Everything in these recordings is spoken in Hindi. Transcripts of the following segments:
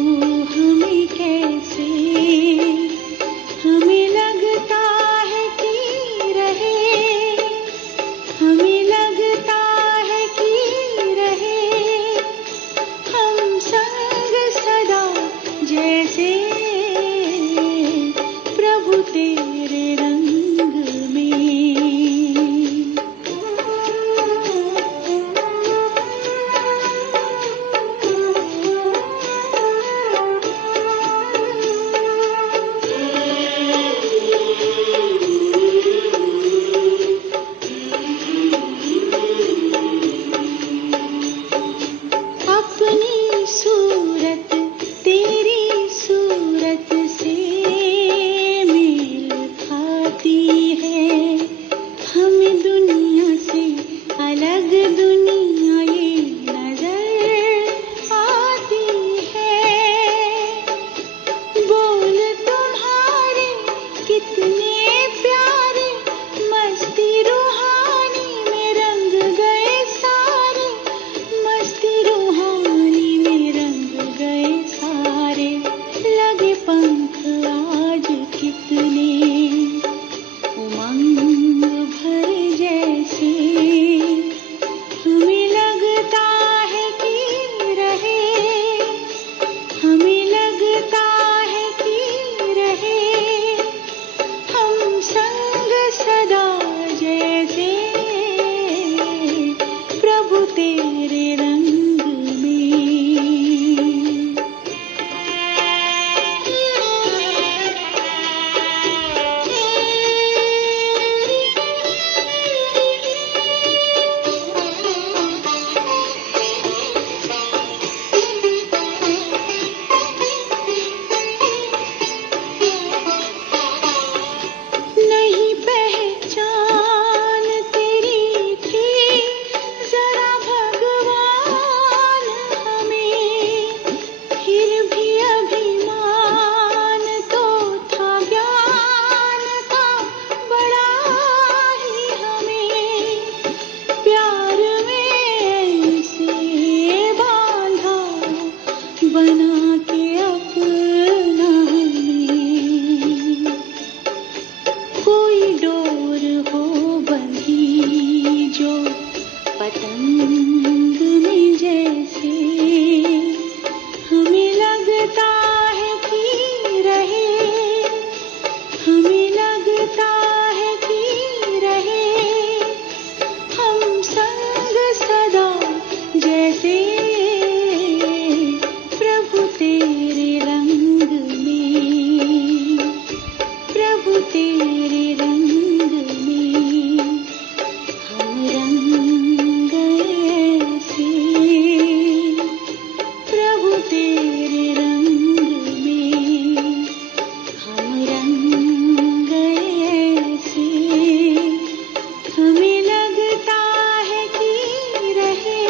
हमें कैसे, हमें लगता है कि रहे, हमें लगता है कि रहे हम संग सदा, जैसे प्रभु तेरे रंग में। अपनी सूरत तेरी सूरत से मेल खाती है, हमें दुनिया से अलग दुनिया ये नजर आती है। बोल तुम्हारे कितने प्यारे, मस्ती रूहानी में रंग गए सारे, मस्ती रूहानी में रंग गए सारे। लगे पंख आज कितने उमंग भरे जैसे, हमें लगता है कि रहे, हमें लगता है कि रहे हम संग सदा, जैसे प्रभु तेरे रंग में। नहीं पहचान तेरी थी जरा भगवान हमें, फिर भी अभिमान तो था ज्ञान का बड़ा ही हमें। प्यार में ऐसे बांधा बना के अपना हमें, कोई डोर हो बंधी जो पतंग में जैसे, हमें लगता है कि रहे, हमें लगता है कि रहे हम संग सदा, जैसे प्रभु तेरे रंग में, प्रभु तेरे रंग में हम रंग गए ऐसे, प्रभु तेरे रंग में हम रंग गए ऐसे। हमें लगता है कि रहे,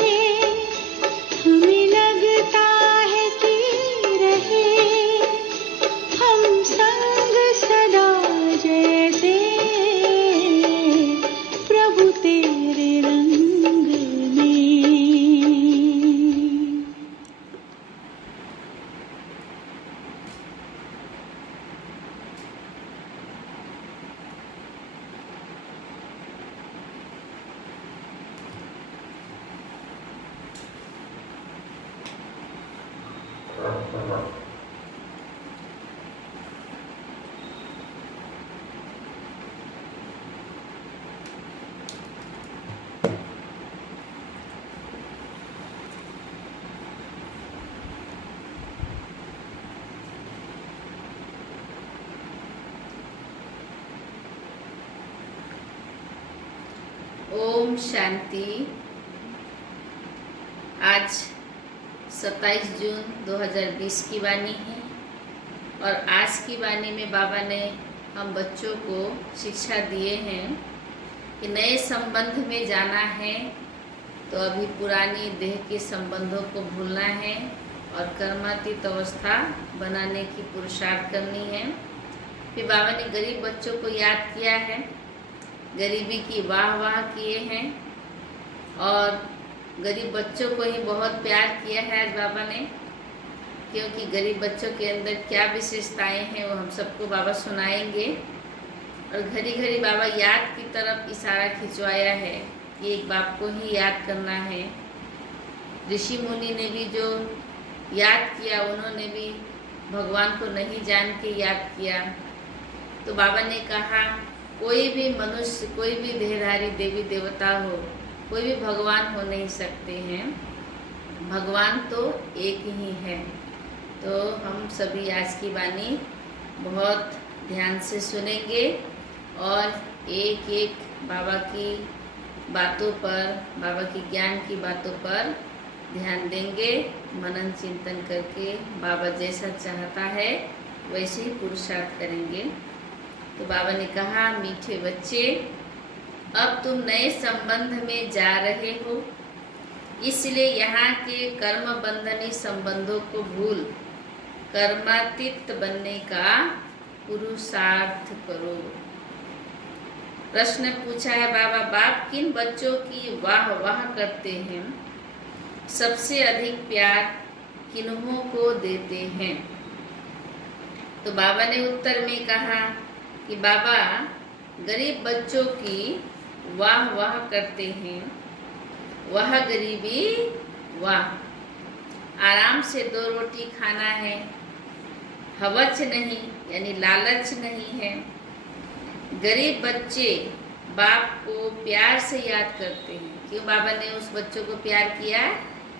हमें लगता है कि रहे हम संग सदा, जैसे प्रभु तेरे रंग में। ओम शांति। आज 27 जून 2020 की वाणी है और आज की वाणी में बाबा ने हम बच्चों को शिक्षा दिए हैं कि नए संबंध में जाना है तो अभी पुरानी देह के संबंधों को भूलना है और कर्मातीत अवस्था बनाने की पुरुषार्थ करनी है। फिर बाबा ने गरीब बच्चों को याद किया है, गरीबी की वाह वाह किए हैं और गरीब बच्चों को ही बहुत प्यार किया है आज बाबा ने। क्योंकि गरीब बच्चों के अंदर क्या विशेषताएं हैं वो हम सबको बाबा सुनाएंगे। और घड़ी घड़ी बाबा याद की तरफ इशारा खिंचवाया है कि एक बाप को ही याद करना है। ऋषि मुनि ने भी जो याद किया, उन्होंने भी भगवान को नहीं जान के याद किया। तो बाबा ने कहा कोई भी मनुष्य, कोई भी देहधारी देवी देवता हो, कोई भी भगवान हो नहीं सकते हैं, भगवान तो एक ही है। तो हम सभी आज की वाणी बहुत ध्यान से सुनेंगे और एक एक बाबा की बातों पर, बाबा की ज्ञान की बातों पर ध्यान देंगे, मनन चिंतन करके बाबा जैसा चाहता है वैसे ही पुरुषार्थ करेंगे। तो बाबा ने कहा, मीठे बच्चे, अब तुम नए संबंध में जा रहे हो, इसलिए यहाँ के कर्म बंधनी संबंधों को भूल कर्मातीत बनने का पुरुषार्थ करो। प्रश्न पूछा है बाबा, बाप किन बच्चों की वाह वाह करते हैं? सबसे अधिक प्यार किन्हों को देते हैं? तो बाबा ने उत्तर में कहा कि बाबा गरीब बच्चों की वाह वाह करते हैं। वह गरीबी वाह, आराम से 2 रोटी खाना है, हवच नहीं यानी लालच नहीं है। गरीब बच्चे बाप को प्यार से याद करते हैं। क्यों बाबा ने उस बच्चों को प्यार किया?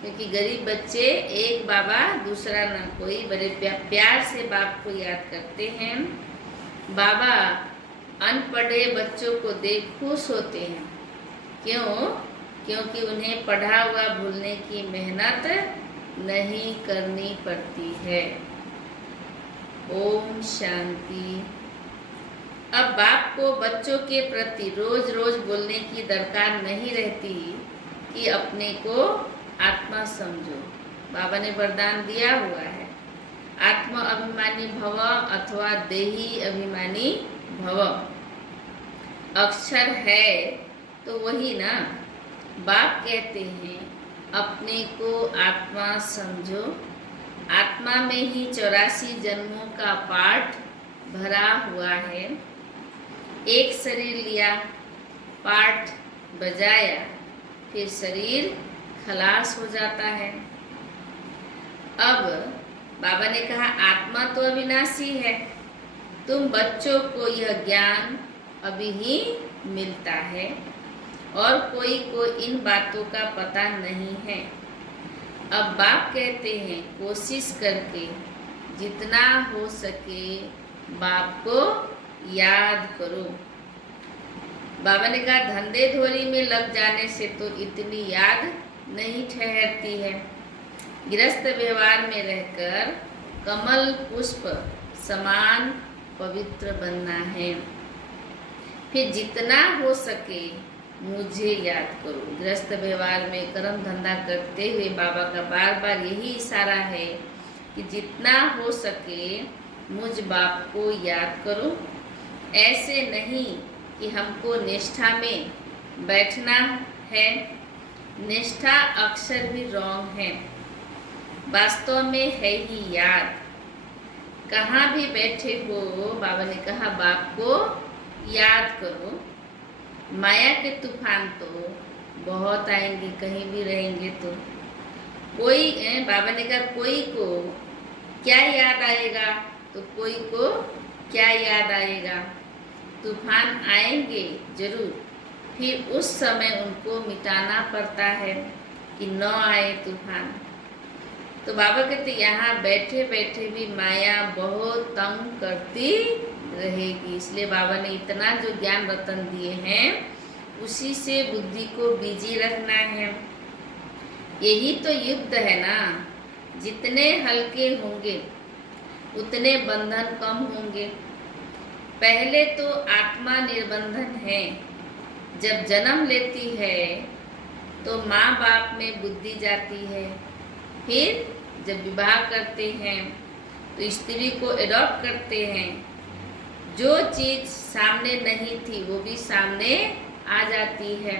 क्योंकि गरीब बच्चे एक बाबा दूसरा ना कोई, बड़े प्यार से बाप को याद करते हैं। बाबा अनपढ़े बच्चों को देख खुश होते हैं। क्यों? क्योंकि उन्हें पढ़ा हुआ भूलने की मेहनत नहीं करनी पड़ती है। ओम शांति। अब बाप को बच्चों के प्रति रोज रोज बोलने की दरकार नहीं रहती कि अपने को आत्मा समझो। बाबा ने वरदान दिया हुआ है, आत्मा अभिमानी भव अथवा देही अभिमानी भव। अक्षर है तो वही ना। बाप कहते हैं अपने को आत्मा समझो। आत्मा में ही 84 जन्मों का पाठ भरा हुआ है। एक शरीर लिया, पाठ बजाया, फिर शरीर खलास हो जाता है। अब बाबा ने कहा आत्मा तो अविनाशी है। तुम बच्चों को यह ज्ञान अभी ही मिलता है और कोई को इन बातों का पता नहीं है। अब बाप कहते हैं कोशिश करके जितना हो सके बाप को याद करो। बाबा ने कहा धंधे धोरी में लग जाने से तो इतनी याद नहीं ठहरती है। गृहस्थ व्यवहार में रहकर कमल पुष्प समान पवित्र बनना है। फिर जितना हो सके मुझे याद करो। गृहस्थ व्यवहार में कर्म धंधा करते हुए बाबा का बार बार यही इशारा है कि जितना हो सके मुझ बाप को याद करो। ऐसे नहीं कि हमको निष्ठा में बैठना है। निष्ठा अक्सर भी रॉन्ग है, वास्तव में है ही याद। कहाँ भी बैठे हो बाबा ने कहा बाप को याद करो। माया के तूफान तो बहुत आएंगे, कहीं भी रहेंगे तो कोई बाबा ने कहा कोई को क्या याद आएगा तो कोई को क्या याद आएगा। तूफान आएंगे जरूर, फिर उस समय उनको मिटाना पड़ता है कि न आए तूफान। तो बाबा कहते यहाँ बैठे बैठे भी माया बहुत तंग करती रहेगी। इसलिए बाबा ने इतना जो ज्ञान रतन दिए हैं उसी से बुद्धि को बिजी रखना है। यही तो युद्ध है ना। जितने हल्के होंगे उतने बंधन कम होंगे। पहले तो आत्मा निर्बंधन है। जब जन्म लेती है तो माँ बाप में बुद्धि जाती है। फिर जब विवाह करते हैं तो स्त्री को अडॉप्ट करते हैं। जो चीज सामने नहीं थी वो भी सामने आ जाती है।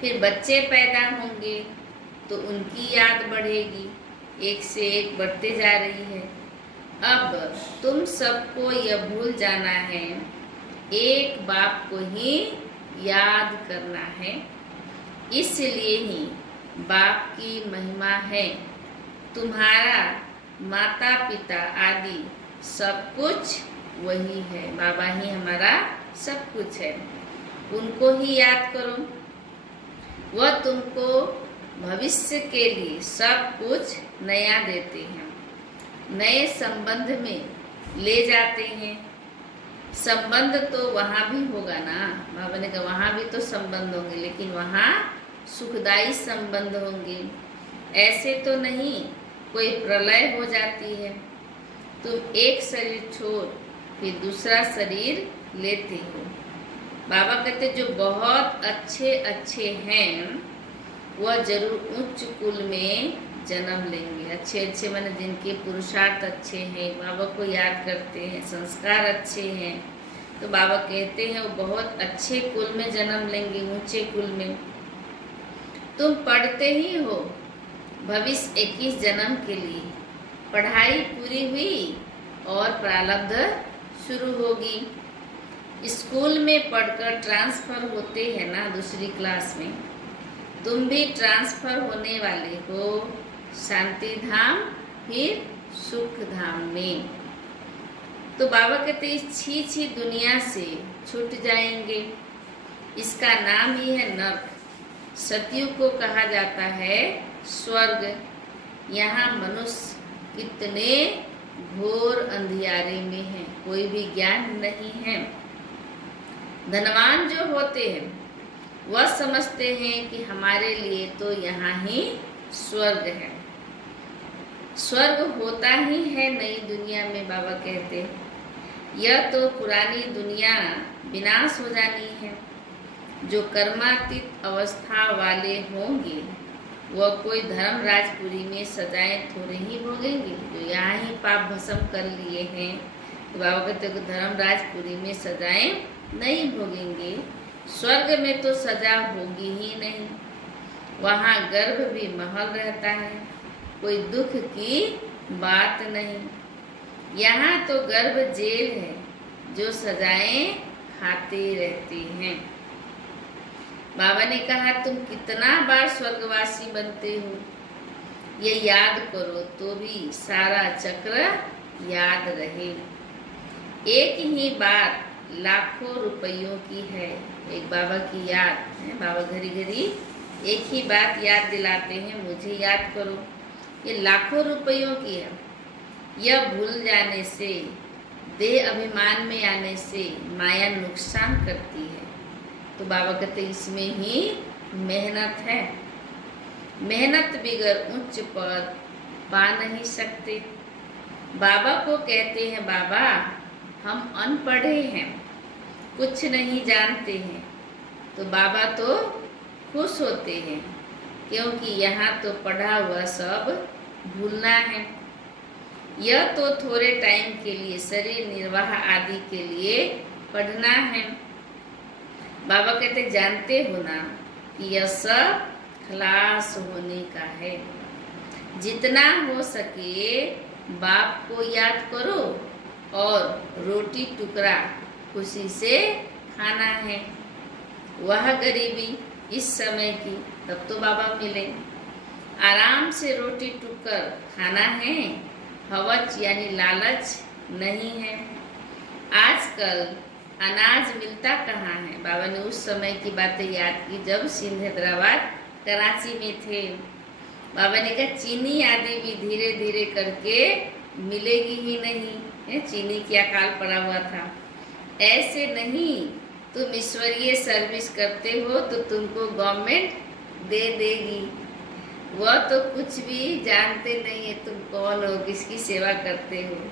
फिर बच्चे पैदा होंगे तो उनकी याद बढ़ेगी। एक से एक बढ़ते जा रही है। अब तुम सबको यह भूल जाना है, एक बाप को ही याद करना है। इसलिए ही बाप की महिमा है। तुम्हारा माता पिता आदि सब कुछ वही है। बाबा ही हमारा सब कुछ है, उनको ही याद करो। वह तुमको भविष्य के लिए सब कुछ नया देते हैं, नए संबंध में ले जाते हैं। संबंध तो वहाँ भी होगा ना, बाबा ने कहा वहाँ भी तो संबंध होंगे, लेकिन वहाँ सुखदायी संबंध होंगे। ऐसे तो नहीं कोई प्रलय हो जाती है, तुम एक शरीर छोड़ फिर दूसरा शरीर लेते हो। बाबा कहते जो बहुत अच्छे अच्छे हैं वह जरूर उच्च कुल में जन्म लेंगे। अच्छे अच्छे माने जिनके पुरुषार्थ अच्छे हैं, बाबा को याद करते हैं, संस्कार अच्छे हैं, तो बाबा कहते हैं वो बहुत अच्छे कुल में जन्म लेंगे, ऊंचे कुल में। तुम पढ़ते ही हो भविष्य 21 जन्म के लिए। पढ़ाई पूरी हुई और प्रारब्ध शुरू होगी। स्कूल में पढ़कर ट्रांसफर होते हैं ना दूसरी क्लास में, तुम भी ट्रांसफर होने वाले हो शांति धाम फिर सुख धाम में। तो बाबा कहते इस छी दुनिया से छूट जाएंगे। इसका नाम ही है नर्क। सतयुग को कहा जाता है स्वर्ग। यहाँ मनुष्य कितने घोर अंधियारे में हैं, कोई भी ज्ञान नहीं है। धनवान जो होते हैं वह समझते हैं कि हमारे लिए तो यहाँ ही स्वर्ग है। स्वर्ग होता ही है नई दुनिया में। बाबा कहते यह तो पुरानी दुनिया विनाश हो जानी है। जो कर्मातीत अवस्था वाले होंगे वह कोई धर्मराजपुरी में सजाएं थोड़े ही भोगेंगे। जो यहाँ ही पाप भस्म कर लिए हैं, तो बाबा कहते हैं धर्मराजपुरी में सजाएं नहीं भोगेंगे। स्वर्ग में तो सजा होगी ही नहीं। वहाँ गर्भ भी महल रहता है, कोई दुख की बात नहीं। यहाँ तो गर्भ जेल है, जो सजाएं खाते रहते हैं। बाबा ने कहा तुम कितना बार स्वर्गवासी बनते हो, ये याद करो तो भी सारा चक्र याद रहे। एक ही बात लाखों रुपयों की है। एक बाबा की याद है, बाबा घड़ी घड़ी एक ही बात याद दिलाते हैं, मुझे याद करो। ये लाखों रुपयों की है। यह भूल जाने से, देह अभिमान में आने से माया नुकसान करती है। तो बाबा कहते इसमें ही मेहनत है। मेहनत बिगर उच्च पद पा नहीं सकते। बाबा को कहते हैं बाबा हम अनपढ़े हैं, कुछ नहीं जानते हैं। तो बाबा तो खुश होते हैं, क्योंकि यहाँ तो पढ़ा हुआ सब भूलना है। यह तो थोड़े टाइम के लिए शरीर निर्वाह आदि के लिए पढ़ना है। बाबा कहते जानते हो ना कि यह सब खलास होने का है। जितना हो सके बाप को याद करो और रोटी टुकड़ा खुशी से खाना है। वह गरीबी इस समय की, तब तो बाबा मिले। आराम से रोटी टुकड़ खाना है, हवच यानी लालच नहीं है। आजकल अनाज मिलता कहाँ है। बाबा ने उस समय की बातें याद की जब सिंध हैदराबाद कराची में थे। बाबा ने कहा चीनी आदि भी धीरे धीरे करके मिलेगी ही नहीं है, चीनी की अकाल पड़ा हुआ था। ऐसे नहीं, तुम ईश्वरीय सर्विस करते हो तो तुमको गवर्नमेंट दे देगी। वह तो कुछ भी जानते नहीं है तुम कौन हो, किसकी सेवा करते हो।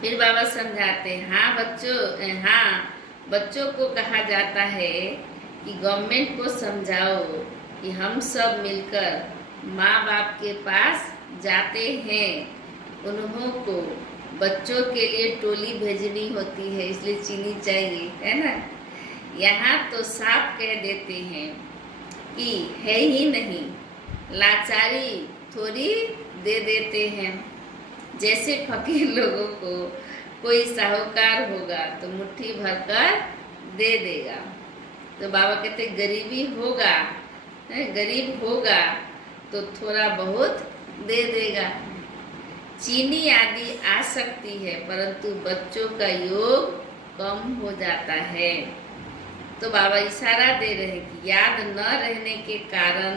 फिर बाबा समझाते हैं हाँ बच्चों को कहा जाता है कि गवर्नमेंट को समझाओ कि हम सब मिलकर माँ बाप के पास जाते हैं, उन्हों को बच्चों के लिए टोली भेजनी होती है, इसलिए चीनी चाहिए, है ना। यहाँ तो साफ कह देते हैं कि है ही नहीं, लाचारी थोड़ी दे देते हैं। जैसे फकीर लोगों को कोई साहूकार होगा तो मुट्ठी भरकर दे देगा, तो बाबा कहते गरीबी होगा, गरीब होगा तो थोड़ा बहुत दे देगा। चीनी आदि आ सकती है परंतु बच्चों का योग कम हो जाता है। तो बाबा इशारा दे रहे हैं कि याद न रहने के कारण,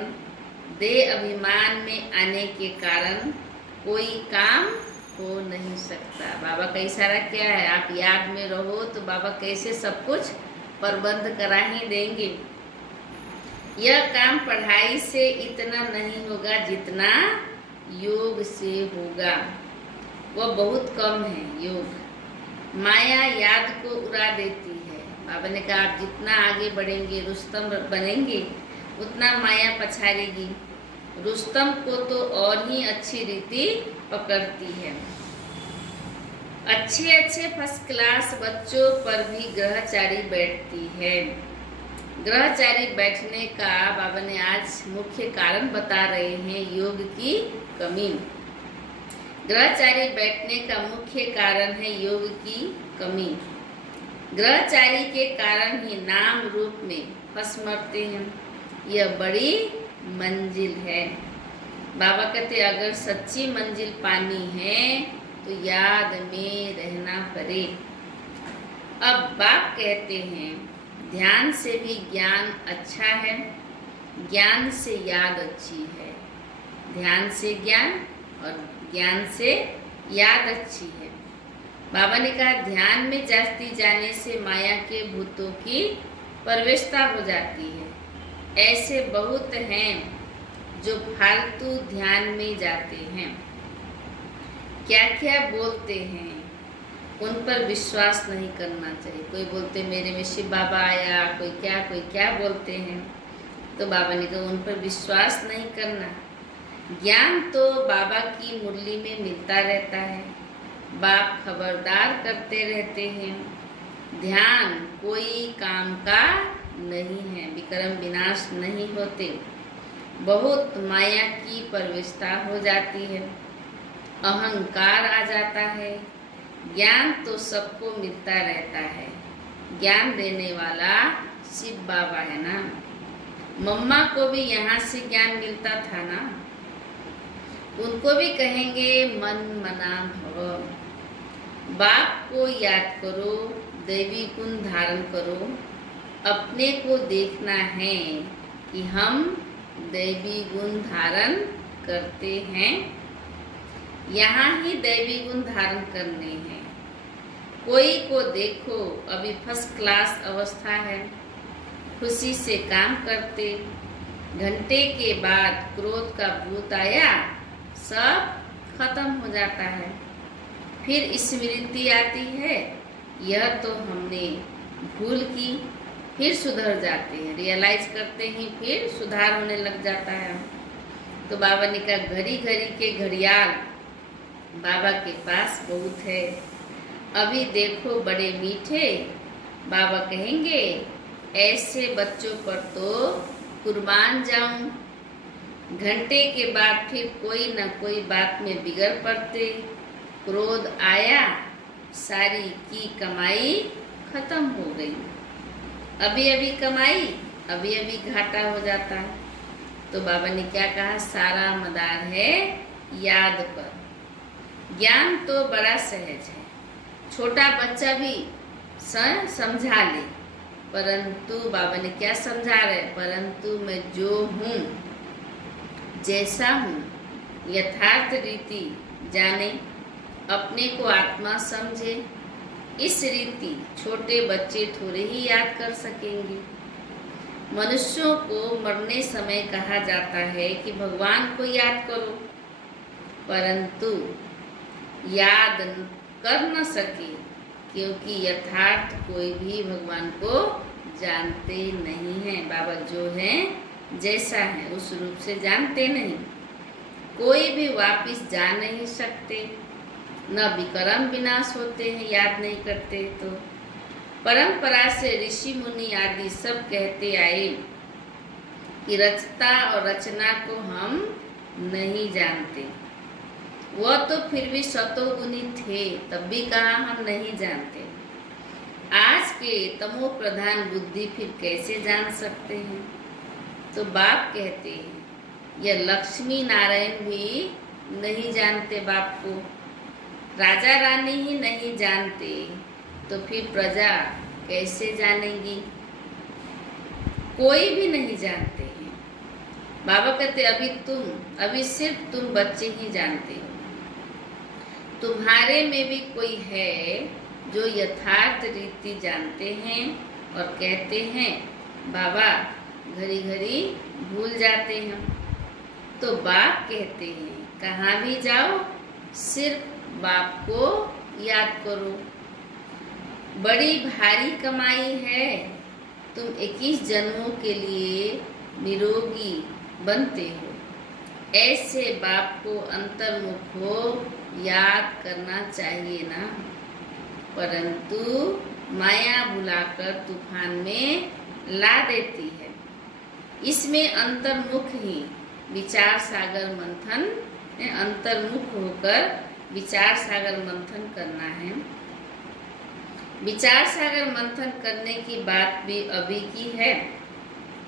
देह अभिमान में आने के कारण कोई काम हो नहीं सकता। बाबा का इशारा क्या है, आप याद में रहो तो बाबा कैसे सब कुछ प्रबंध करा ही देंगे। यह काम पढ़ाई से इतना नहीं होगा जितना योग से होगा, वह बहुत कम है। योग माया याद को उड़ा देती है। बाबा ने कहा आप जितना आगे बढ़ेंगे, रुस्तम बनेंगे, उतना माया पछाड़ेगी। रुस्तम को तो और ही अच्छी रीति पकड़ती है। अच्छे अच्छे फर्स्ट क्लास बच्चों पर भी ग्रहचारी बैठती है। ग्रहचारी बैठने का बाबा ने आज मुख्य कारण बता रहे हैं, योग की कमी। ग्रहचारी बैठने का मुख्य कारण है योग की कमी। ग्रहचारी के कारण ही नाम रूप में फंस मरते हैं। यह बड़ी मंजिल है। बाबा कहते अगर सच्ची मंजिल पानी है तो याद में रहना पड़े। अब बाप कहते हैं ध्यान से भी ज्ञान अच्छा है, ज्ञान से याद अच्छी है। ध्यान से ज्ञान और ज्ञान से याद अच्छी है। बाबा ने कहा ध्यान में जाती जाने से माया के भूतों की प्रवेशता हो जाती है। ऐसे बहुत हैं जो फालतू ध्यान में जाते हैं, क्या क्या बोलते हैं, उन पर विश्वास नहीं करना चाहिए। कोई बोलते मेरे में शिव बाबा आया, कोई क्या बोलते हैं। तो बाबा ने कहा उन पर विश्वास नहीं करना। ज्ञान तो बाबा की मुरली में मिलता रहता है, बाप खबरदार करते रहते हैं। ध्यान कोई काम का नहीं है, विक्रम विनाश नहीं होते। बहुत माया की प्रवेशता हो जाती है, अहंकार आ जाता है। ज्ञान तो सबको मिलता रहता है, ज्ञान देने वाला शिव बाबा है ना। मम्मा को भी यहाँ से ज्ञान मिलता था ना, उनको भी कहेंगे मन मना भव। बाप को याद करो, दैवी गुण धारण करो। अपने को देखना है कि हम दैवी गुण धारण करते हैं। यहाँ ही दैवी गुण धारण करने हैं। कोई को देखो अभी फर्स्ट क्लास अवस्था है, खुशी से काम करते, घंटे के बाद क्रोध का भूत आया, सब खत्म हो जाता है। फिर स्मृति आती है, यह तो हमने भूल की, फिर सुधर जाते हैं, रियलाइज करते हैं, फिर सुधार होने लग जाता है। तो बाबा ने कहा घड़ी घड़ी के घड़ियाल बाबा के पास बहुत है। अभी देखो बड़े मीठे, बाबा कहेंगे ऐसे बच्चों पर तो कुर्बान जाऊं। घंटे के बाद फिर कोई न कोई बात में बिगड़ पड़ते, क्रोध आया, सारी की कमाई खत्म हो गई। अभी अभी कमाई, अभी अभी घाटा हो जाता है। तो बाबा ने क्या कहा, सारा मदार है याद पर। ज्ञान तो बड़ा सहज है, छोटा बच्चा भी समझा ले, परंतु बाबा ने क्या समझा रहे, परंतु मैं जो हूँ, जैसा हूँ, यथार्थ रीति जाने, अपने को आत्मा समझे। इस रीति छोटे बच्चे थोड़े ही याद कर सकेंगे। मनुष्यों को मरने समय कहा जाता है कि भगवान को याद करो, परंतु याद कर न सके, क्योंकि यथार्थ कोई भी भगवान को जानते नहीं है। बाबा जो है जैसा है उस रूप से जानते नहीं, कोई भी वापिस जा नहीं सकते, न विक्रम विनाश होते हैं याद नहीं करते। तो परंपरा से ऋषि मुनि आदि सब कहते आए कि रचता और रचना को हम नहीं जानते, वह तो फिर भी सतोगुणी थे, तब भी कहा हम नहीं जानते। आज के तमो प्रधान बुद्धि फिर कैसे जान सकते हैं? तो बाप कहते हैं यह लक्ष्मी नारायण भी नहीं जानते बाप को, राजा रानी ही नहीं जानते, तो फिर प्रजा कैसे जानेगी? कोई भी नहीं जानते हैं। बाबा कहते अभी सिर्फ तुम बच्चे ही जानते हो। तुम्हारे में भी कोई है जो यथार्थ रीति जानते हैं और कहते हैं बाबा घड़ी घड़ी भूल जाते हैं। तो बाप कहते हैं कहाँ भी जाओ सिर्फ बाप को याद करो। बड़ी भारी कमाई है, तुम 21 जन्मों के लिए निरोगी बनते हो। ऐसे बाप को अंतर्मुख हो याद करना चाहिए ना, परंतु माया बुलाकर तूफान में ला देती है। इसमें अंतर्मुख ही विचार सागर मंथन, अंतर्मुख होकर विचार सागर मंथन करना है। विचार सागर मंथन करने की बात भी अभी की है।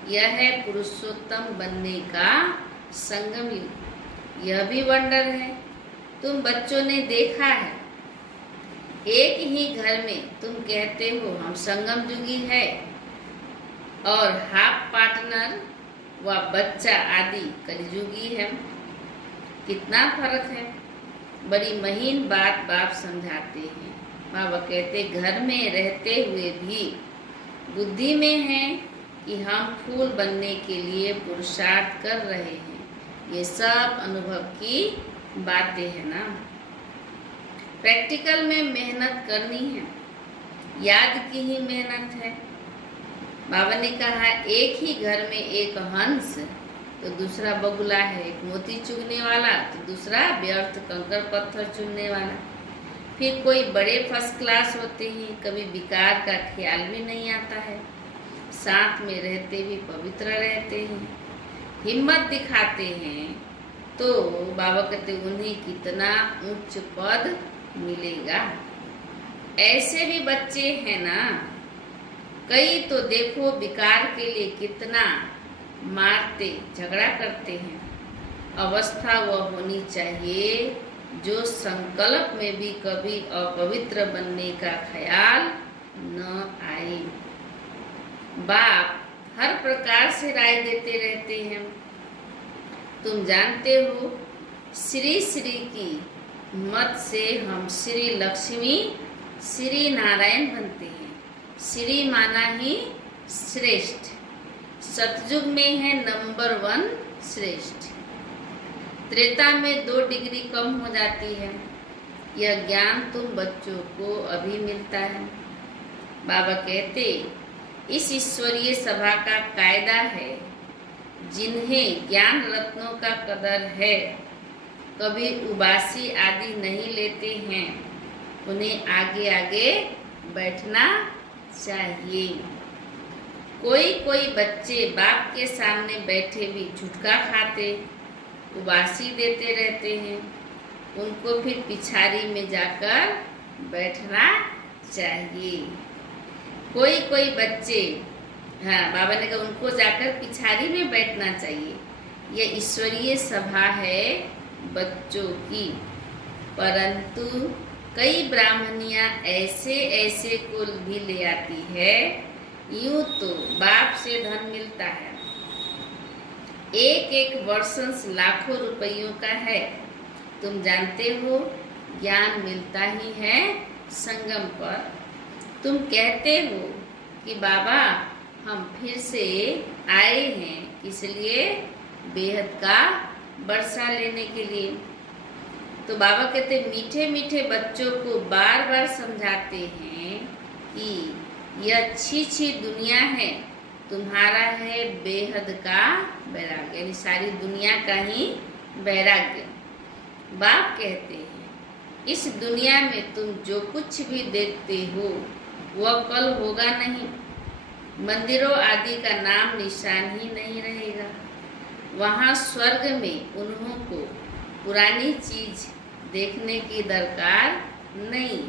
यह है पुरुषोत्तम बनने का संगम युग। यह भी वंडर है। तुम बच्चों ने देखा है, एक ही घर में तुम कहते हो हम संगम युगी है, और हाफ पार्टनर व बच्चा आदि कलयुगी है। कितना फर्क है। बड़ी महीन बात बाप समझाते हैं। बाबा कहते घर में रहते हुए भी बुद्धि में है कि हम फूल बनने के लिए पुरुषार्थ कर रहे हैं। ये सब अनुभव की बातें हैं ना। प्रैक्टिकल में मेहनत करनी है, याद की ही मेहनत है। बाबा ने कहा एक ही घर में एक हंस तो दूसरा बगुला है, एक मोती चुगने वाला तो दूसरा व्यर्थ कंकड़ पत्थर चुनने वाला। फिर कोई बड़े फर्स्ट क्लास होते हैं, कभी विकार का ख्याल भी नहीं आता है, साथ में रहते भी पवित्र रहते हैं, हिम्मत दिखाते हैं, तो बाबा कहते उन्हें कितना उच्च पद मिलेगा। ऐसे भी बच्चे हैं ना, कई तो देखो विकार के लिए कितना मारते झगड़ा करते हैं। अवस्था वह होनी चाहिए जो संकल्प में भी कभी अपवित्र बनने का ख्याल न आए। बाप हर प्रकार से राय देते रहते हैं। तुम जानते हो श्री श्री की मत से हम श्री लक्ष्मी श्री नारायण बनते हैं। श्री माना ही श्रेष्ठ। सतयुग में है नंबर 1 श्रेष्ठ। त्रेता में 2 डिग्री कम हो जाती है। यह ज्ञान तुम बच्चों को अभी मिलता है। बाबा कहते इस ईश्वरीय सभा का कायदा है, जिन्हें ज्ञान रत्नों का कदर है, कभी उबासी आदि नहीं लेते हैं, उन्हें आगे आगे बैठना चाहिए। कोई बच्चे बाप के सामने बैठे भी झुटका खाते, उबासी देते रहते हैं, उनको फिर पिछाड़ी में जाकर बैठना चाहिए। कोई बच्चे, हाँ बाबा ने कहा उनको जाकर पिछाड़ी में बैठना चाहिए। यह ईश्वरीय सभा है बच्चों की, परंतु कई ब्राह्मणियां ऐसे को भी ले आती है। यूं तो बाप से धन मिलता है, एक वर्षंस लाखों रुपयों का है। तुम जानते हो ज्ञान मिलता ही है संगम पर। तुम कहते हो कि बाबा हम फिर से आए हैं, इसलिए बेहद का वर्षा लेने के लिए। तो बाबा कहते मीठे मीठे बच्चों को बार बार समझाते हैं कि यह अच्छी दुनिया है, तुम्हारा है बेहद का वैराग्य, यानी सारी दुनिया का ही वैराग्य। बाप कहते हैं इस दुनिया में तुम जो कुछ भी देखते हो वह कल होगा नहीं। मंदिरों आदि का नाम निशान ही नहीं रहेगा। वहाँ स्वर्ग में उन्हों को पुरानी चीज देखने की दरकार नहीं।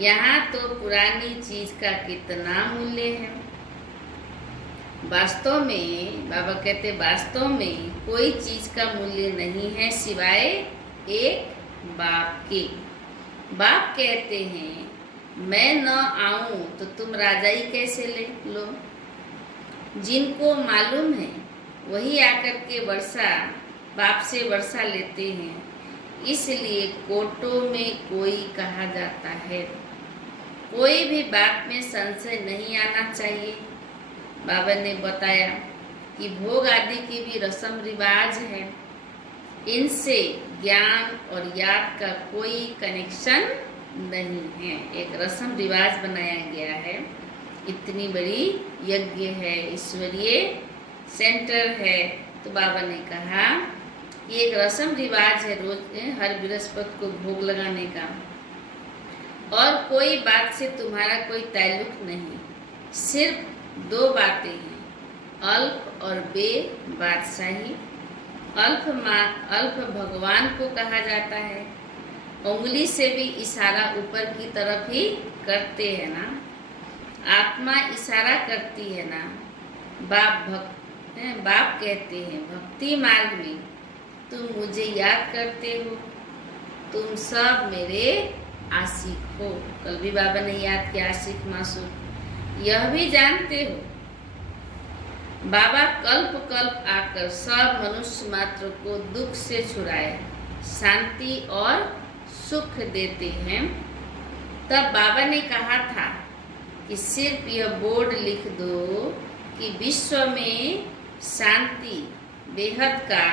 यहाँ तो पुरानी चीज का कितना मूल्य है। वास्तव में बाबा कहते वास्तव में कोई चीज का मूल्य नहीं है सिवाय एक बाप के। बाप कहते हैं मैं न आऊं तो तुम राजाई कैसे ले लो। जिनको मालूम है वही आकर के वर्षा बाप से वर्षा लेते हैं, इसलिए कोटों में कोई कहा जाता है। कोई भी बात में संशय नहीं आना चाहिए। बाबा ने बताया कि भोग आदि की भी रस्म रिवाज है, इनसे ज्ञान और याद का कोई कनेक्शन नहीं है। एक रस्म रिवाज बनाया गया है। इतनी बड़ी यज्ञ है, ईश्वरीय सेंटर है, तो बाबा ने कहा कि एक रस्म रिवाज है रोज हर बृहस्पति को भोग लगाने का, और कोई बात से तुम्हारा कोई ताल्लुक नहीं। सिर्फ दो बातें हैं, अल्प और बे बादशाही। अल्प भगवान को कहा जाता है। उंगली से भी इशारा ऊपर की तरफ ही करते हैं ना, आत्मा इशारा करती है ना। बाप कहते हैं भक्ति मार्ग में तुम मुझे याद करते हो, तुम सब मेरे आशिक हो। कल भी बाबा ने याद किया आशिक मासूक। यह भी जानते हो बाबा कल्प कल्प आकर सब मनुष्य मात्र को दुख से छुड़ाए शांति और सुख देते हैं। तब बाबा ने कहा था कि सिर्फ यह बोर्ड लिख दो कि विश्व में शांति बेहद का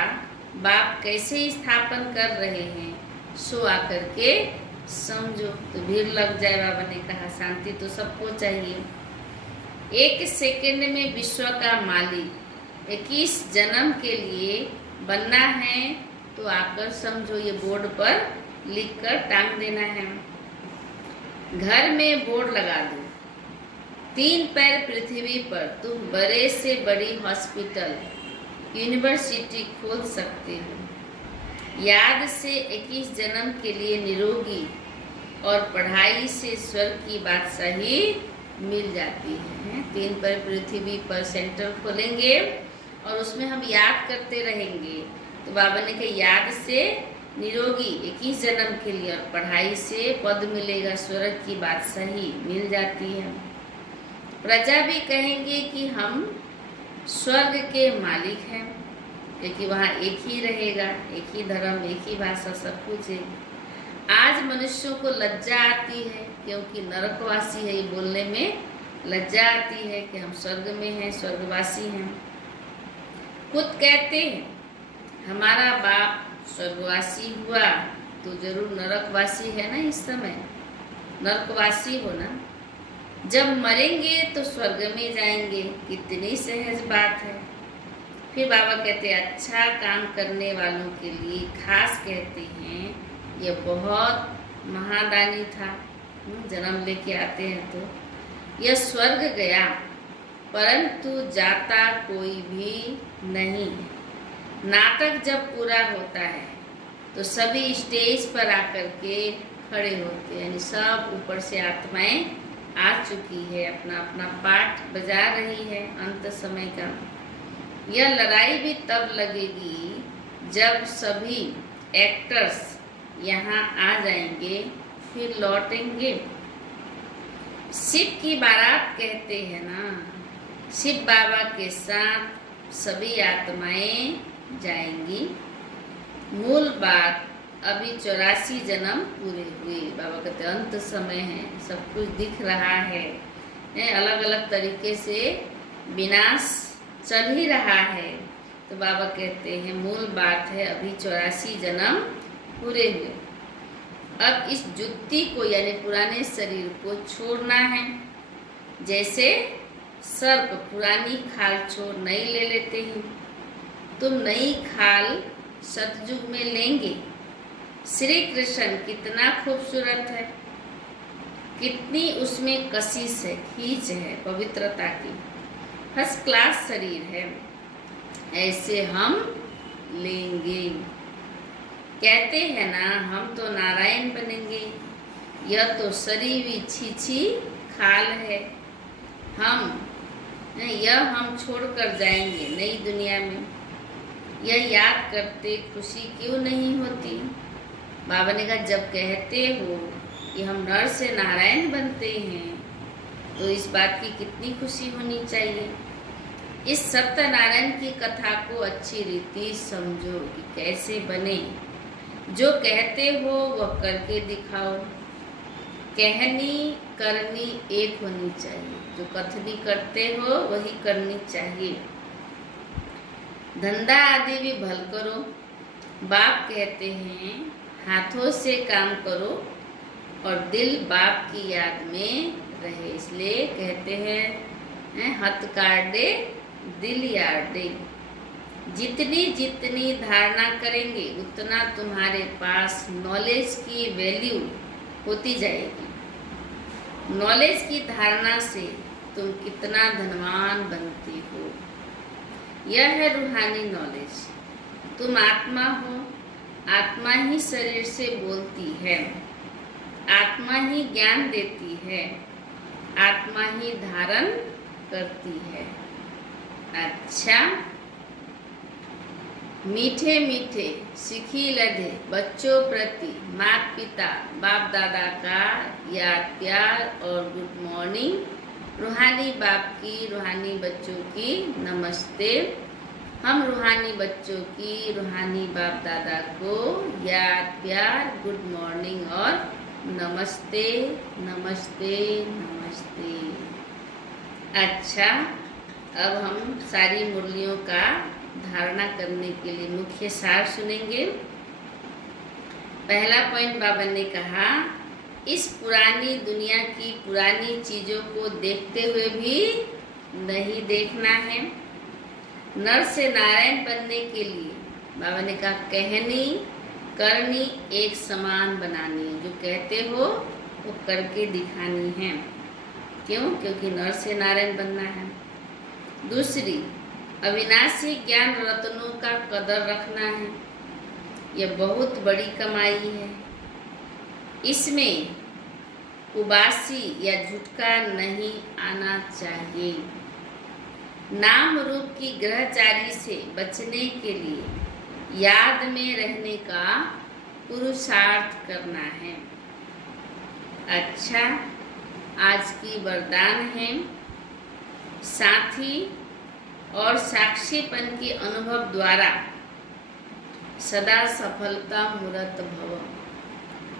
बाप कैसे स्थापन कर रहे हैं, सो आकर के समझो। तो भीड़ लग जाए। बाबा ने कहा शांति तो सबको चाहिए। एक सेकंड में विश्व का मालिक 21 जन्म के लिए बनना है, तो आकर समझो। ये बोर्ड पर लिखकर टांग देना है। घर में बोर्ड लगा दो, 3 पैर पृथ्वी पर तुम बड़े से बड़ी हॉस्पिटल यूनिवर्सिटी खोल सकते हो। याद से 21 जन्म के लिए निरोगी और पढ़ाई से स्वर्ग की बादशाही मिल जाती है। 3 पैर पृथ्वी पर सेंटर खोलेंगे और उसमें हम याद करते रहेंगे। तो बाबा ने कहा याद से निरोगी 21 जन्म के लिए और पढ़ाई से पद मिलेगा, स्वर्ग की बादशाही मिल जाती है। प्रजा भी कहेंगे कि हम स्वर्ग के मालिक हैं, क्योंकि वहाँ एक ही रहेगा, एक ही धर्म, एक ही भाषा, सब कुछ है। आज मनुष्यों को लज्जा आती है क्योंकि नरकवासी है, ये बोलने में लज्जा आती है कि हम स्वर्ग में हैं, स्वर्गवासी हैं। खुद कहते हैं हमारा बाप स्वर्गवासी हुआ तो जरूर नरकवासी है ना। इस समय नरकवासी हो ना, जब मरेंगे तो स्वर्ग में जाएंगे। कितनी सहज बात है। फिर बाबा कहते हैं अच्छा काम करने वालों के लिए खास कहते हैं यह बहुत महादानी था। जन्म लेके आते हैं तो यह स्वर्ग गया, परंतु जाता कोई भी नहीं। नाटक जब पूरा होता है तो सभी स्टेज पर आकर के खड़े होते हैं, यानी सब ऊपर से आत्माएं आ चुकी है, अपना अपना पाठ बजा रही है अंत समय का। यह लड़ाई भी तब लगेगी जब सभी एक्टर्स यहाँ आ जाएंगे, फिर लौटेंगे। शिव की बारात कहते हैं ना, शिव बाबा के साथ सभी आत्माएं जाएंगी। मूल बात अभी 84 जन्म पूरे हुए। बाबा कहते अंत समय है, सब कुछ दिख रहा है, अलग अलग तरीके से विनाश चल ही रहा है। तो बाबा कहते हैं मूल बात है अभी 84 जन्म पूरे हुए। अब इस जुत्ती को यानी पुराने शरीर को छोड़ना है। जैसे सर्प पुरानी खाल छोड़ नई ले लेते हैं, तुम नई खाल सतयुग में लेंगे। श्री कृष्ण कितना खूबसूरत है, कितनी उसमें कशिश है, खींच है, पवित्रता की, फर्स्ट क्लास शरीर है। ऐसे हम लेंगे कहते हैं ना हम तो नारायण बनेंगे, यह तो सरी हुई छीछी खाल है। यह हम छोड़कर जाएंगे नई दुनिया में। यह याद करते खुशी क्यों नहीं होती? बाबा ने कहा जब कहते हो कि हम नर से नारायण बनते हैं तो इस बात की कितनी खुशी होनी चाहिए। इस सत्यनारायण की कथा को अच्छी रीति समझो कि कैसे बने। जो कहते हो वह करके दिखाओ। कहनी करनी एक होनी चाहिए। जो कथनी करते हो वही करनी चाहिए। धंधा आदि भी भल करो। बाप कहते हैं हाथों से काम करो और दिल बाप की याद में रहे, इसलिए कहते हैं हथ काटे दिल यार्डे। जितनी जितनी धारणा करेंगे उतना तुम्हारे पास नॉलेज की वैल्यू होती जाएगी। नॉलेज की धारणा से तुम कितना धनवान बनती हो। यह है रूहानी नॉलेज। तुम आत्मा हो। आत्मा ही शरीर से बोलती है। आत्मा ही ज्ञान देती है। आत्मा ही धारण करती है। अच्छा, मीठे मीठे सिखी लधे बच्चों प्रति माता पिता बाप दादा का याद प्यार और गुड मॉर्निंग। रूहानी बाप की रूहानी बच्चों की नमस्ते। हम रूहानी बच्चों की रूहानी बाप दादा को याद प्यार गुड मॉर्निंग और नमस्ते नमस्ते नमस्ते। अच्छा, अब हम सारी मुरलियों का धारणा करने के लिए मुख्य सार सुनेंगे। पहला पॉइंट बाबा ने कहा, इस पुरानी दुनिया की पुरानी चीजों को देखते हुए भी नहीं देखना है। नर से नारायण बनने के लिए बाबा ने कहा कहनी करनी एक समान बनानी है। जो कहते हो वो करके दिखानी है। क्यों? क्योंकि नर से नारायण बनना है। दूसरी, अविनाशी ज्ञान रत्नों का कदर रखना है। यह बहुत बड़ी कमाई है। इसमें उबासी या झुटका नहीं आना चाहिए। नाम रूप की ग्रहचारी से बचने के लिए याद में रहने का पुरुषार्थ करना है। अच्छा, आज की वरदान है साथी और साक्षीपन के अनुभव द्वारा सदा सफलता मूर्त भव।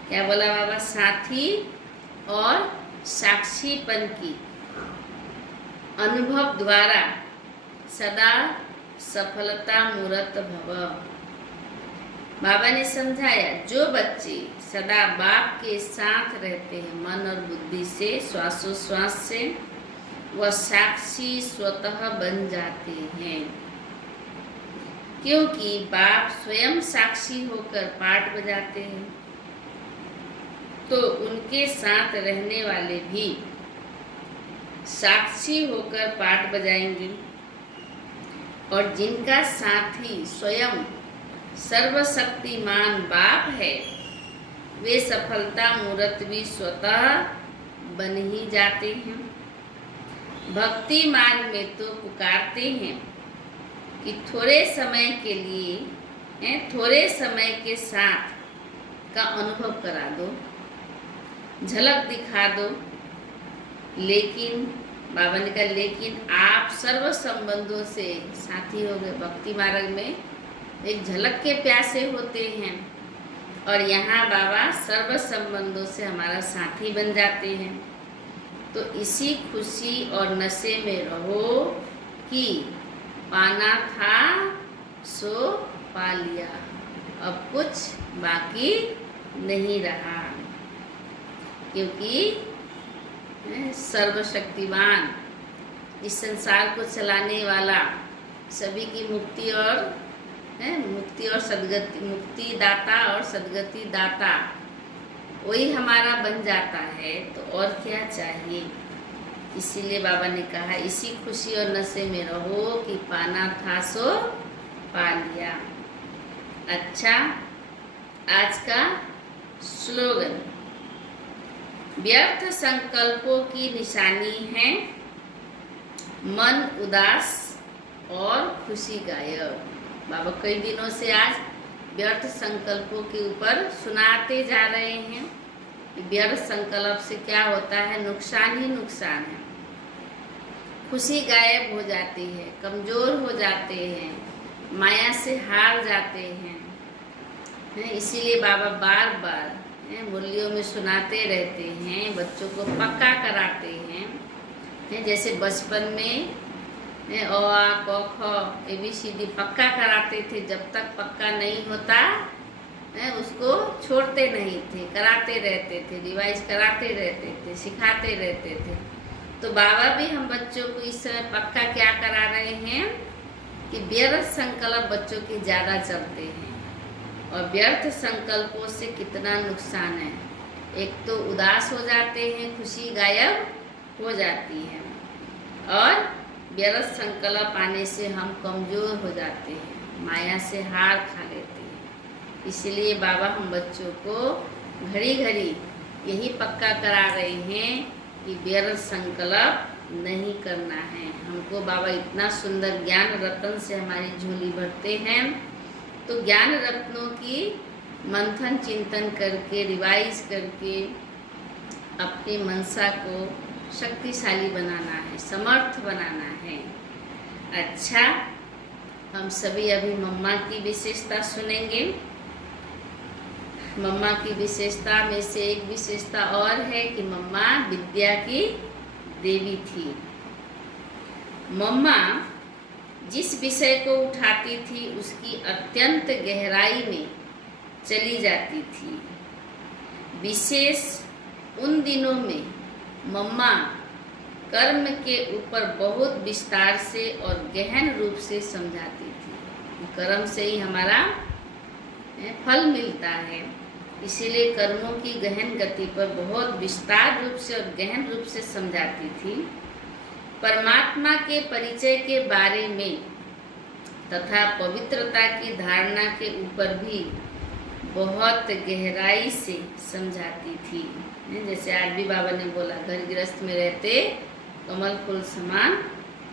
क्या बोला बाबा? साथी और साक्षीपन की अनुभव द्वारा सदा सफलता मूर्त भव। बाबा ने समझाया जो बच्चे सदा बाप के साथ रहते हैं मन और बुद्धि से श्वासोश्वास से, वह साक्षी स्वतः बन जाते हैं। क्योंकि बाप स्वयं साक्षी होकर पाठ बजाते हैं तो उनके साथ रहने वाले भी साक्षी होकर पाठ बजाएंगे। और जिनका साथी स्वयं सर्वशक्तिमान बाप है वे सफलता मूर्त भी स्वतः बन ही जाते हैं। भक्ति मार्ग में तो पुकारते हैं कि थोड़े समय के लिए थोड़े समय के साथ का अनुभव करा दो, झलक दिखा दो। लेकिन बाबा ने कहा लेकिन आप सर्व संबंधों से साथी हो गए। भक्ति मार्ग में एक झलक के प्यासे होते हैं और यहाँ बाबा सर्व संबंधों से हमारा साथी बन जाते हैं। तो इसी खुशी और नशे में रहो कि पाना था सो पा लिया, अब कुछ बाकी नहीं रहा। क्योंकि सर्वशक्तिमान इस संसार को चलाने वाला सभी की मुक्ति और सदगति, मुक्ति दाता और सदगति दाता वही हमारा बन जाता है। तो और क्या चाहिए। इसीलिए बाबा ने कहा इसी खुशी और नशे में रहो कि पाना था सो पा लिया। अच्छा, आज का स्लोगन, व्यर्थ संकल्पों की निशानी है मन उदास और खुशी गायब। बाबा कई दिनों से आज व्यर्थ संकल्पों के ऊपर सुनाते जा रहे हैं कि व्यर्थ संकल्प से क्या होता है, नुकसान ही नुकसान है। खुशी गायब हो जाती है, कमजोर हो जाते हैं, माया से हार जाते हैं। इसीलिए बाबा बार बार मुरलियों में सुनाते रहते हैं, बच्चों को पक्का कराते हैं। जैसे बचपन में अ आ क ख ABCD पक्का कराते थे, जब तक पक्का नहीं होता उसको छोड़ते नहीं थे, कराते रहते थे, रिवाइज कराते रहते थे, सिखाते रहते थे। तो बाबा भी हम बच्चों को इस समय पक्का क्या करा रहे हैं कि व्यर्थ संकल्प बच्चों के ज़्यादा चलते हैं और व्यर्थ संकल्पों से कितना नुकसान है। एक तो उदास हो जाते हैं, खुशी गायब हो जाती है और व्यर्थ संकल्प आने से हम कमज़ोर हो जाते हैं, माया से हार खा लेते हैं। इसलिए बाबा हम बच्चों को घड़ी घड़ी यही पक्का करा रहे हैं कि व्यर्थ संकल्प नहीं करना है। हमको बाबा इतना सुंदर ज्ञान रत्न से हमारी झोली भरते हैं, तो ज्ञान रत्नों की मंथन चिंतन करके, रिवाइज करके अपनी मनसा को शक्तिशाली बनाना है, समर्थ बनाना है। अच्छा, हम सभी अभी मम्मा की विशेषता सुनेंगे। मम्मा की विशेषता में से एक विशेषता और है कि मम्मा विद्या की देवी थी। मम्मा जिस विषय को उठाती थी उसकी अत्यंत गहराई में चली जाती थी। विशेष उन दिनों में मम्मा कर्म के ऊपर बहुत विस्तार से और गहन रूप से समझाती थी। कर्म से ही हमारा फल मिलता है, इसीलिए कर्मों की गहन गति पर बहुत विस्तार रूप से और गहन रूप से समझाती थी। परमात्मा के परिचय के बारे में तथा पवित्रता की धारणा के ऊपर भी बहुत गहराई से समझाती थी। जैसे आज भी बाबा ने बोला, घर गृहस्थ में रहते कमल फूल समान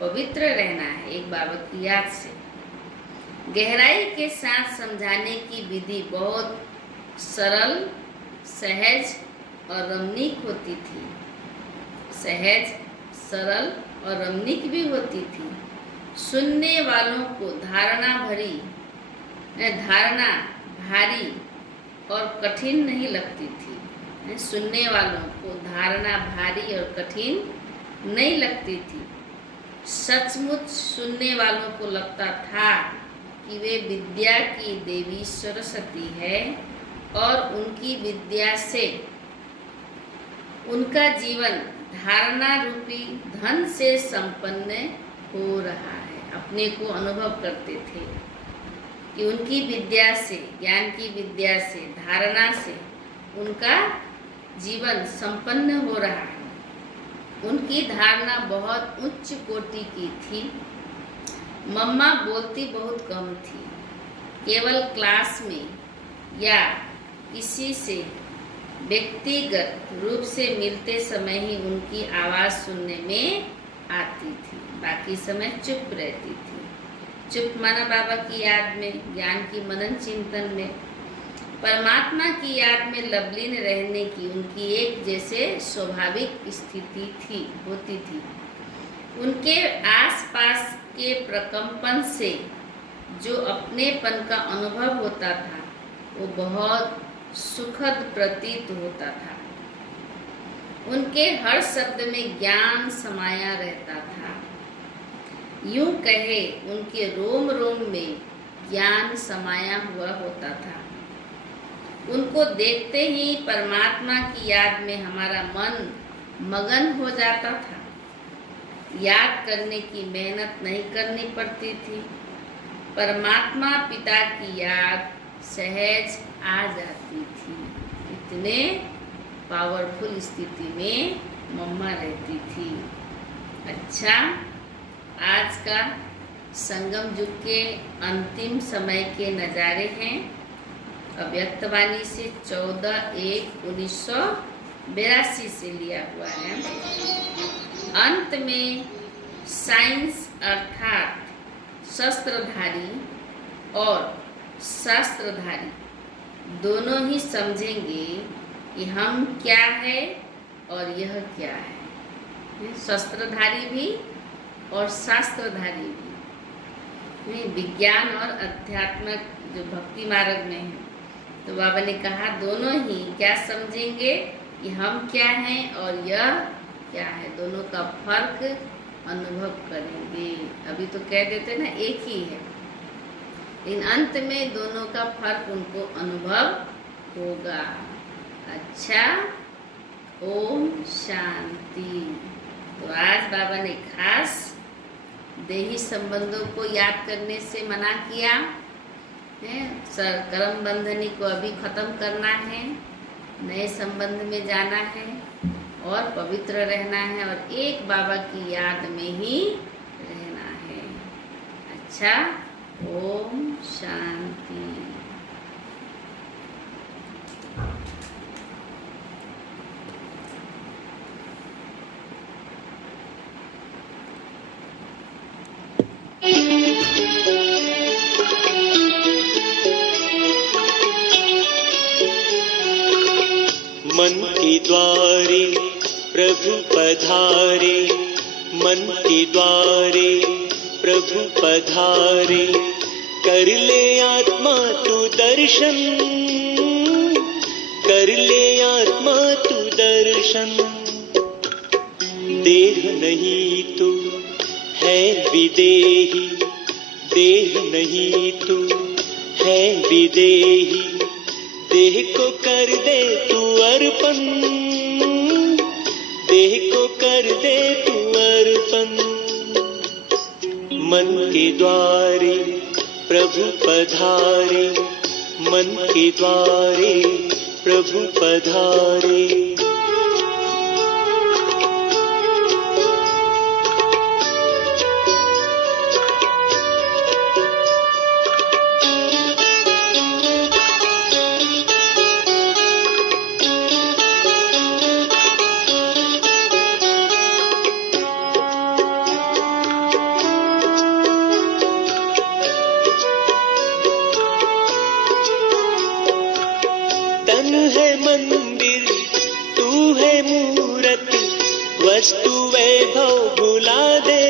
पवित्र रहना है, एक बाबा की याद से। गहराई के साथ समझाने की विधि बहुत सरल, सहज और रमणीक होती थी। सहज, सरल और रमणीक भी होती थी। सुनने वालों को धारणा भारी और कठिन नहीं लगती थी। सुनने वालों को धारणा भारी और कठिन नहीं लगती थी। सचमुच सुनने वालों को लगता था कि वे विद्या की देवी सरस्वती है और उनकी विद्या से उनका जीवन धारणा रूपी धन से संपन्न हो रहा है। अपने को अनुभव करते थे कि उनकी विद्या से, ज्ञान की विद्या से, धारणा से उनका जीवन संपन्न हो रहा है। उनकी धारणा बहुत उच्च कोटि की थी। मम्मा बोलती बहुत कम थी। केवल क्लास में या किसी से व्यक्तिगत रूप से मिलते समय ही उनकी आवाज़ सुनने में आती थी, बाकी समय चुप रहती थी। चुप माना बाबा की याद में, ज्ञान की मनन चिंतन में, परमात्मा की याद में लवलीन रहने की उनकी एक जैसे स्वाभाविक स्थिति होती थी। उनके आसपास के प्रकंपन से जो अपनेपन का अनुभव होता था वो बहुत सुखद प्रतीत होता था। उनके हर शब्द में ज्ञान समाया रहता था। यूं कहे उनके रोम रोम में ज्ञान समाया हुआ होता था। उनको देखते ही परमात्मा की याद में हमारा मन मगन हो जाता था। याद करने की मेहनत नहीं करनी पड़ती थी। परमात्मा पिता की याद सहज आ जाती थी। इतने पावरफुल स्थिति में मम्मा रहती थी। अच्छा, आज का संगम युग के अंतिम समय के नज़ारे हैं अव्यक्तवाणी से 14/1/1982 से लिया हुआ है। अंत में साइंस अर्थात शस्त्रधारी और शास्त्रधारी दोनों ही समझेंगे कि हम क्या है और यह क्या है। शस्त्रधारी भी और शास्त्रधारी भी विज्ञान और अध्यात्मक जो भक्ति मार्ग में है, तो बाबा ने कहा दोनों ही क्या समझेंगे कि हम क्या हैं और यह क्या है, दोनों का फर्क अनुभव करेंगे। अभी तो कह देते ना एक ही है, लेकिन अंत में दोनों का फर्क उनको अनुभव होगा। अच्छा, ओम शांति। तो आज बाबा ने खास देही संबंधों को याद करने से मना किया है। कर्म बंधनी को अभी खत्म करना है, नए संबंध में जाना है और पवित्र रहना है और एक बाबा की याद में ही रहना है। अच्छा, ओम शांति। मन के द्वारे प्रभु पधारे, मन के द्वारे प्रभु पधारे, कर ले आत्मा तू दर्शन, कर ले आत्मा तू दर्शन। देह नहीं तू है विदेही, देह नहीं तू है विदेही, देह को कर दे तू अर्पण, देह को कर दे तू अर्पण। मन के द्वारे प्रभु पधारे, मन के द्वारे प्रभु पधारे। मंदिर तू है मूरत, वस्तु वैभव भुला दे।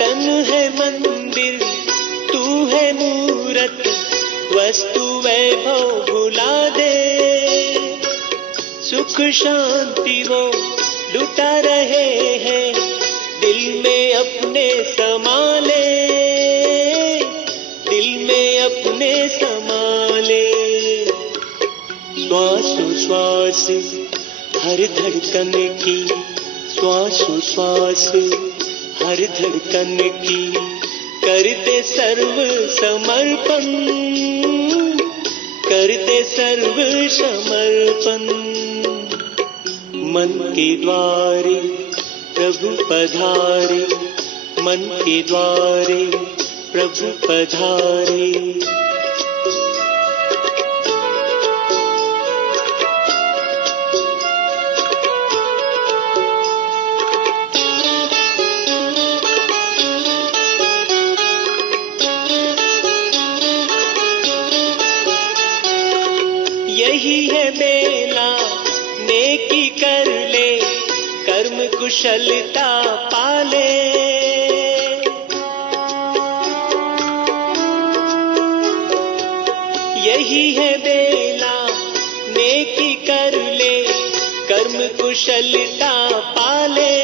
तन है मंदिर तू है मूरत, वस्तु वैभव भुला दे। सुख शांति वो लुटा रहे हैं, दिल में अपने समा ले, दिल में अपने संभाले। श्वास हर धड़कन की, श्वास हर धड़कन की, करते सर्व समर्पण, करते सर्व समर्पण। मन के द्वारे प्रभु पधारे, मन के द्वारे प्रभु पधारे। यही है बेला, नेकी कर ले, कर्म कुशलता पाले। यही है बेला, नेकी कर ले, कर्म कुशलता पाले।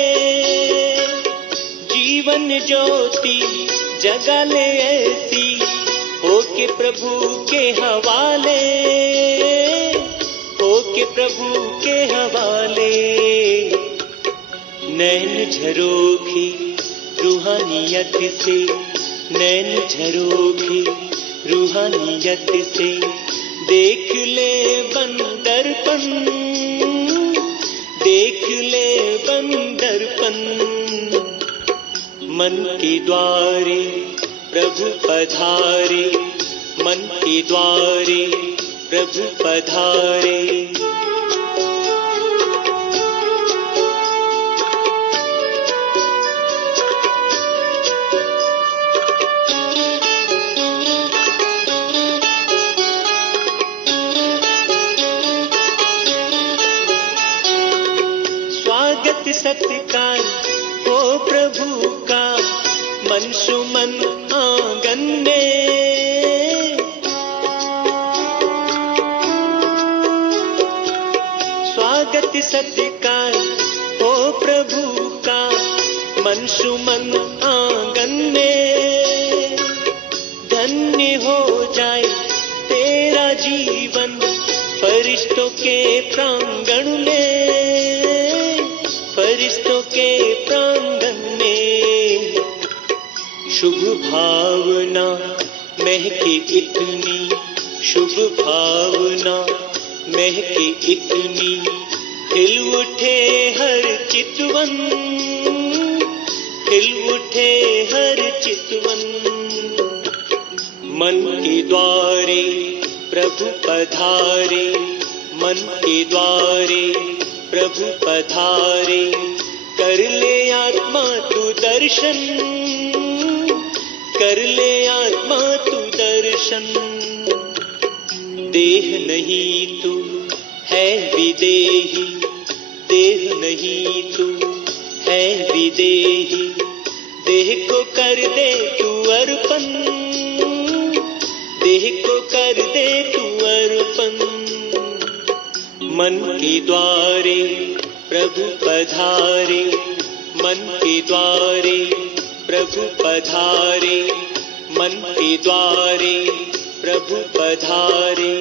जीवन ज्योति जगा ले ऐसी, होके प्रभु के हवाले, होके प्रभु के हवाले। नैन झरोखे रूहानियत से, नैन झरोखे रूहानियत से, देख ले बंदरपन, देख ले बंदरपन। मन के द्वारे प्रभु पधारे, मन के द्वारे प्रभु पधारे। स्वागत सत्कार हो प्रभु का मन सुमन आंगन में। स्वागत सत्कार हो प्रभु का मन सुमन आंगन में। धन्य हो जाए तेरा जीवन फरिश्तों के प्रांगण में, फरिश्तों के प्रांगण में। शुभ भावना महके इतनी, शुभ भावना महके इतनी। हिल उठे हर चितवन, हिल उठे हर चितवन। मन के द्वारे प्रभु पधारे, मन के द्वारे प्रभु पधारे। कर ले आत्मा तू दर्शन, कर ले आत्मा तू दर्शन। देह नहीं तू है विदेही, देह नहीं तू है विदेही। देह को कर दे तू अर्पण, देह को कर दे तू अर्पण। मन के द्वारे प्रभु पधारे, मन के द्वारे प्रभु पधारे, मन के द्वारे प्रभु पधारे।